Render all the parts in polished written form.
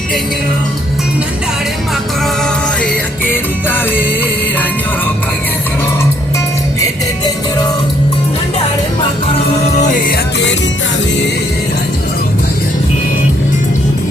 Etenyoro, nandare makoro, akiruta wira nyoro kagechoro. Etenyoro, nandare makoro, akiruta wira nyoro kagechoro.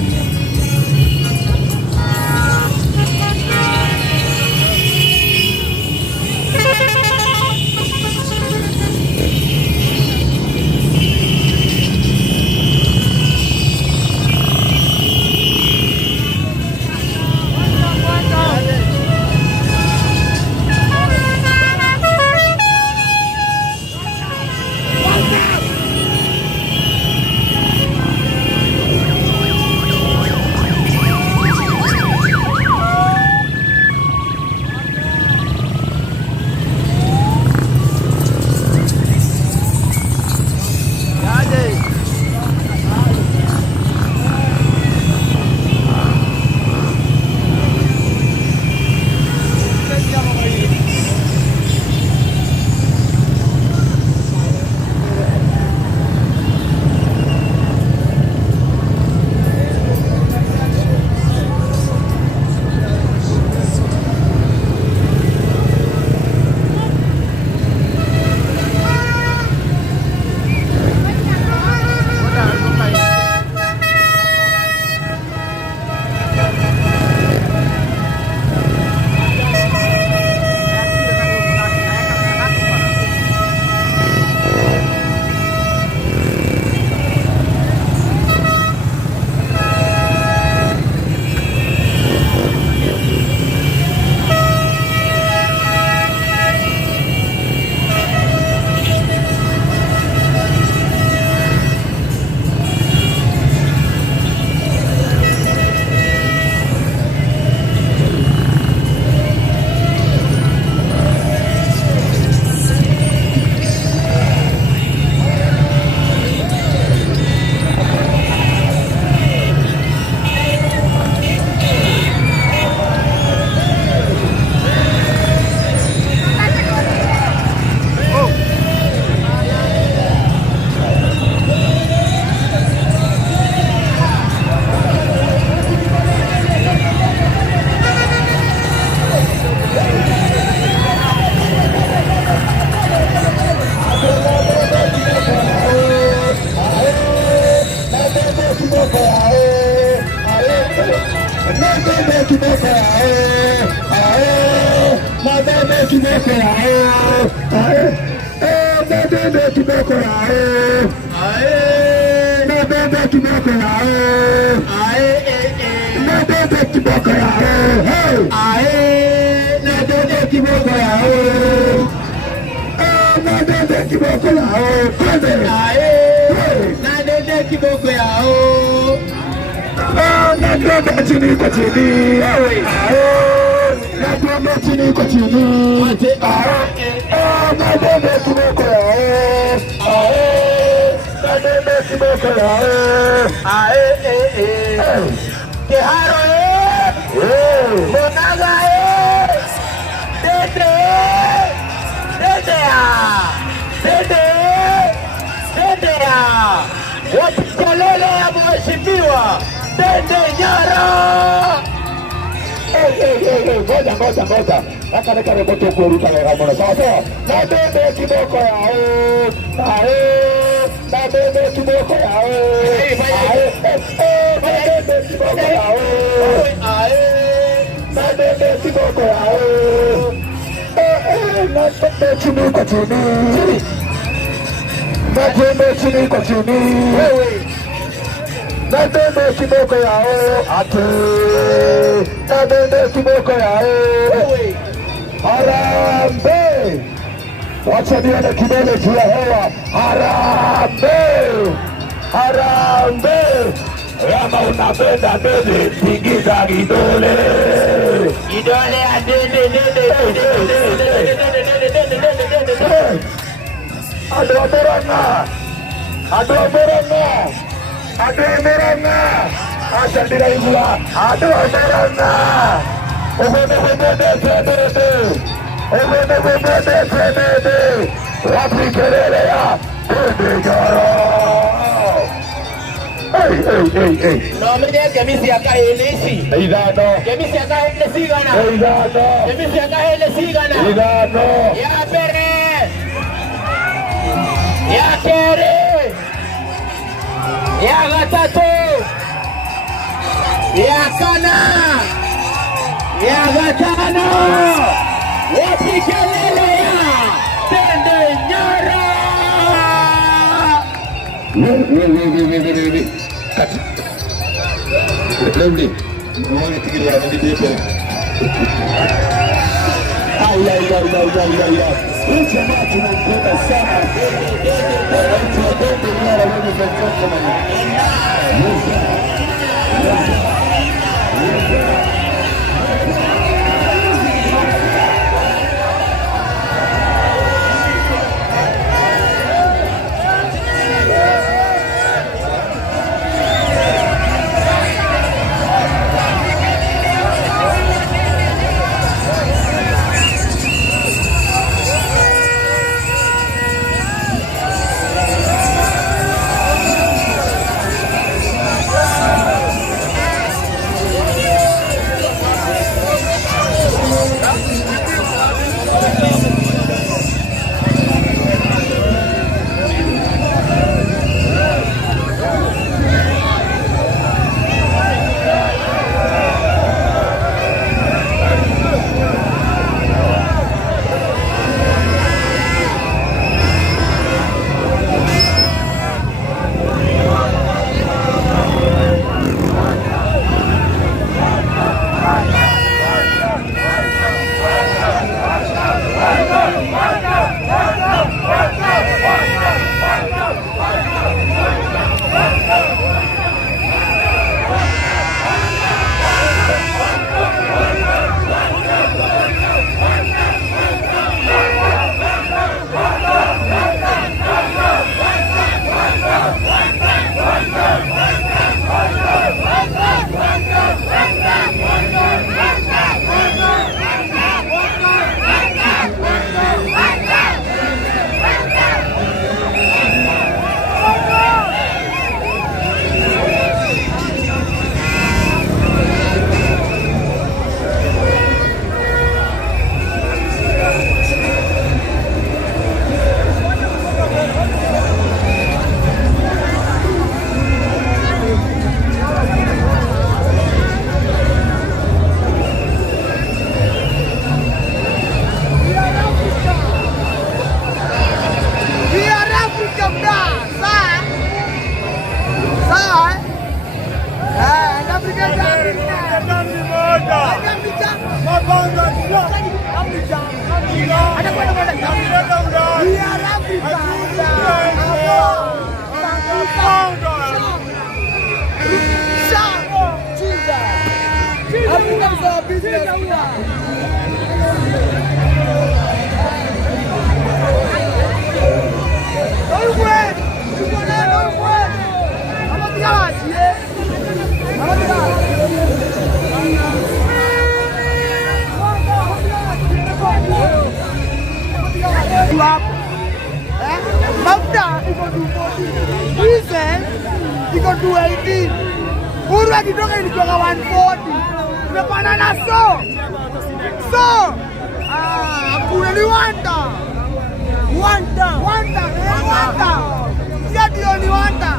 Wakikolele ya mheshimiwa Etenyoro. Ngoja. Aka remoto kuruka na mwana sawa. Na bebe kiboko yao. Na bebe kiboko yao. Na bebe kiboko yao. Na bebe kiboko yao. Na bebe kiboko chini. Na bebe kiboko chini. Na bebe kiboko yao. Ate. Na bebe kiboko yao. Harambee! Wacha nione kidole juu ya hewa. Harambee! Harambee! Kama unapenda bebe, tingiza kidole. Kidole ya dede. Adomeranga. Asal diraihula. Adomeranga. Wapi kelele ya Etenyoro? No menye kemisi akahelesi. Idano. Kemisi akahelesi gana. Idano. Kemisi akahelesi gana. Idano. Ya pere. Ya kere. Ya gatatu. Ya kana. Ya gatano. Wapi kelele ya Tende Nyara. Kati. Lebli. Mwani tigiri ya mandi depo. Ya. Hicho matu nampenda sana. Tende Nyara mimi mtoto mwana. Iko 218. Uru akitoka ilitoka 140. Tumepanana so. Hakuna ni wanda. Sia dio ni wanda.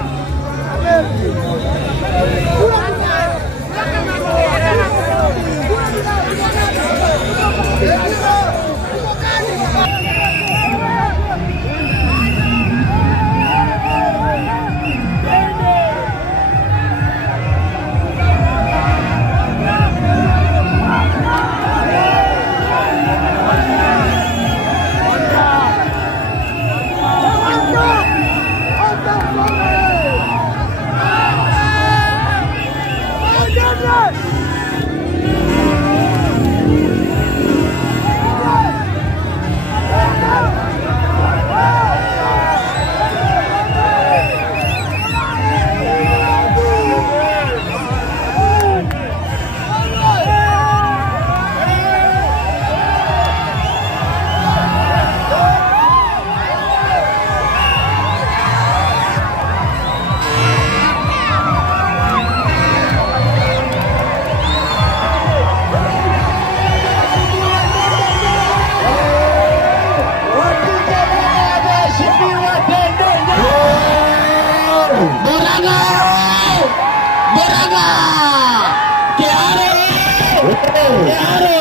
Nyara.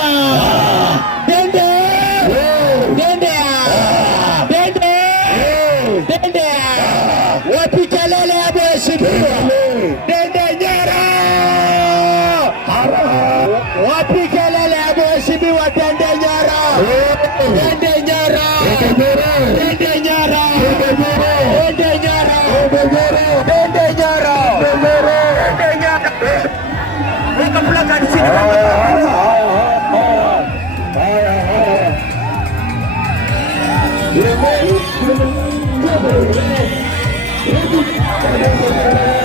Dende. Dende. Dende. Dende. Wapi kelele ya mheshimiwa? Dende Nyara. Wapi kelele ya mheshimiwa Dende Nyara? Dende Nyara. Dende Nyara. Dende Nyara. Dende Nyara. Dende Nyara. Weka plaka di sini. Haya.